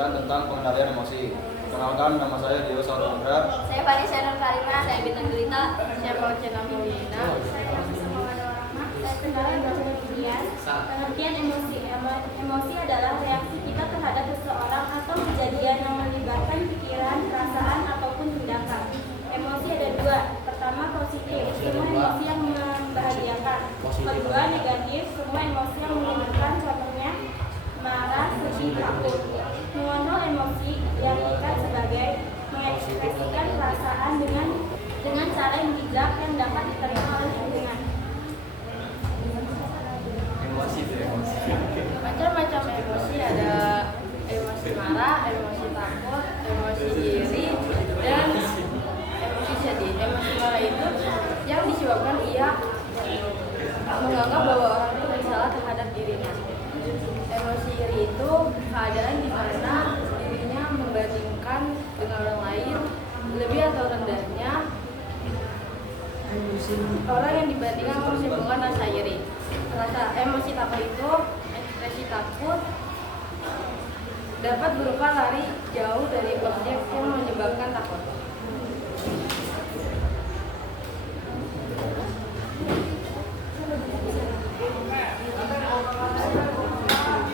menjelaskan tentang pengendalian emosi. Kenalkan, nama saya Dio Salvandra. Saya Vanessa Nur Karima. Saya Bintang Gurita. Saya Fauzia Maulina. Saya Fatima Warahmah. Saya Kendala Indra. Pengertian emosi. Emosi adalah reaksi kita terhadap seseorang atau kejadian yang melibatkan pikiran, perasaan, ataupun tindakan. Emosi ada dua. Pertama, positif, semua emosi yang membahagiakan. Kedua, negatif, semua emosi yang menimbulkan, contohnya marah, sedih, takut. Mengontrol emosi diartikan sebagai mengekspresikan perasaan dengan cara yang bijak yang dapat diterima oleh lingkungan. Macam-macam emosi, ada emosi marah, emosi takut, emosi iri, dan emosi sedih. Emosi marah itu yang disebabkan ia menganggap bahwa orang itu bersalah terhadap dirinya. Emosi iri itu keadaan di mana dirinya membandingkan dengan orang lain lebih atau rendahnya orang yang dibandingkan menimbulkan rasa iri. Rasa emosi takut itu, ekspresi takut dapat berupa lari jauh dari objek yang menyebabkan takut.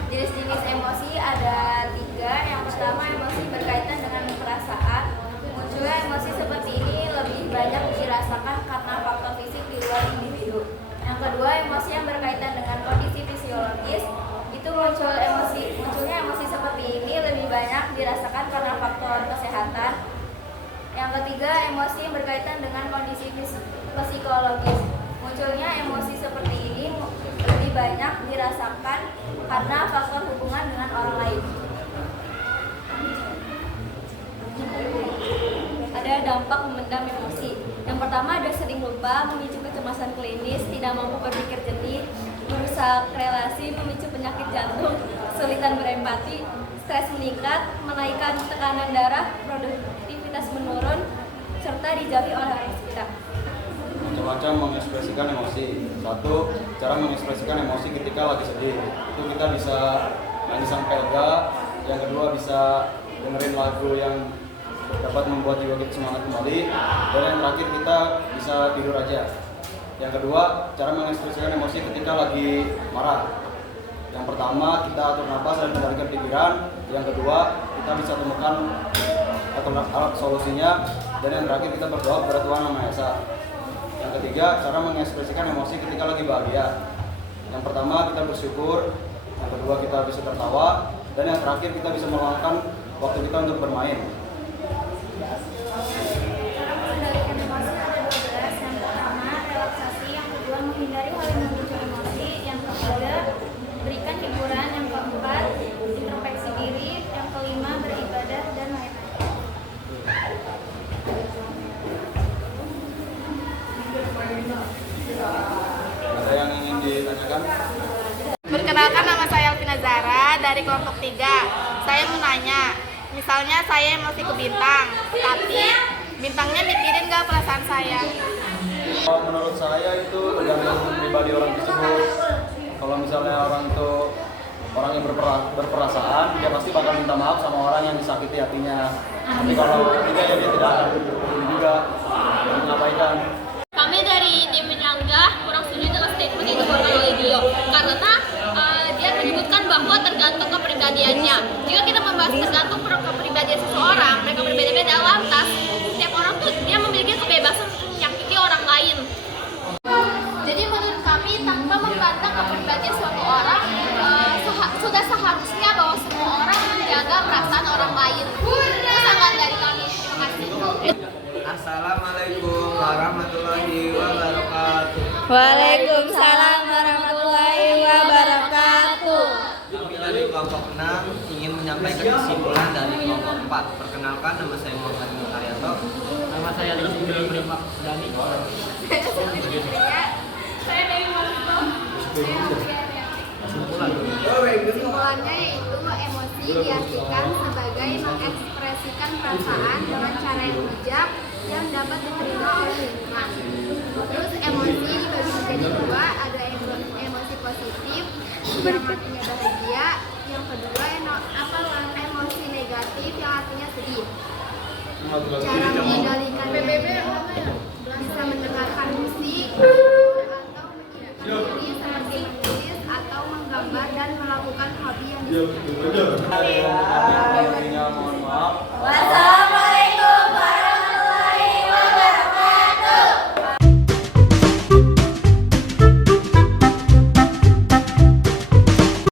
Jenis-jenis emosi ada 3. Yang pertama, emosi berkaitan dengan perasaan. Munculnya emosi seperti ini lebih banyak dirasakan karena faktor fisik di luar individu. Yang kedua, emosi yang berkaitan dengan kondisi fisiologis. Itu munculnya emosi seperti ini lebih banyak dirasakan karena faktor kesehatan. Yang ketiga, emosi yang berkaitan dengan kondisi psikologis. Munculnya emosi seperti ini lebih banyak dirasakan karena faktor hubungan dengan orang lain. Ada dampak memendam emosi. Yang pertama, ada sering lupa, memicu kecemasan klinis, tidak mampu berpikir jernih, merusak relasi, memicu penyakit jantung, kesulitan berempati, stres meningkat, menaikkan tekanan darah, produktivitas menurun, serta dijauhi oleh orang sekitar. Macam-macam mengekspresikan emosi. 1. Cara mengekspresikan emosi ketika lagi sedih. Itu kita bisa nyanyi sang pelga. Yang kedua, bisa dengerin lagu yang dapat membuat jiwa kita semangat kembali. Dan yang terakhir, kita bisa tidur aja. Yang kedua, cara mengekspresikan emosi ketika lagi marah. Yang pertama, kita atur napas dan kendalikan pikiran. Yang kedua, kita bisa temukan alat solusinya. Dan yang terakhir, kita berdoa kepada Tuhan Yang Maha Esa. Yang ketiga, cara mengekspresikan emosi ketika lagi bahagia. Yang pertama, kita bersyukur. Yang kedua, kita bisa tertawa. Dan yang terakhir, kita bisa meluangkan waktu kita untuk bermain. Cara mengendalikan emosi ada 12. Yang pertama, relaksasi. Yang kedua, menghindari hal yang memicu emosi. Yang ketiga, berikan hiburan. Yang keempat, introspeksi diri. Yang kelima, beribadah dan lain-lain. Ada yang ingin ditanyakan? Perkenalkan, nama saya Alvina Zara dari kelompok 3. Saya mau nanya, misalnya saya emosi ke bintang, tapi bintangnya mikirin gak perasaan saya? Kalau menurut saya itu tergantung pribadi orang tersebut. Kalau misalnya orang itu orang yang berperasaan, dia pasti bakal minta maaf sama orang yang disakiti hatinya. Tapi kalau tidak, ya dia tidak akan peduli juga mengabaikan. Kami dari tim penyanggah kurang setuju dengan statement yang dikeluarkan oleh Dio karena dia menyebutkan bahwa tergantung kepribadiannya. Jika kita membahas tergantung kepribadian seseorang, mereka berbeda-beda, lantas setiap orang tuh dia memiliki kebebasan untuk menyakiti orang lain. Jadi menurut kami, tanpa memandang kepribadian suatu orang, sudah seharusnya bahwa semua orang menjaga perasaan orang lain. Itu sangat dari kami. Terima kasih. Assalamualaikum warahmatullahi wabarakatuh. Waalaikumsalam warahmatullahi wabarakatuh. Kami dari kelompok 6 ingin menyampaikan kesimpulan dari kelompok 4. Perkenalkan, nama saya Muhammad Mukaryanto. Nama saya Rizky Prima Dani. Saya dari Moskow. Kesimpulannya yaitu emosi diartikan sebagai mengekspresikan perasaan dengan cara yang bijak yang dapat diterima oleh lingkungan. Terus emosi dibagi menjadi 2, ada emosi positif yang artinya bahagia, yang kedua emosi negatif Cara mengendalikan bisa mendengarkan musik atau menyenangkan diri seperti menulis atau menggambar dan melakukan hobi yang disukai.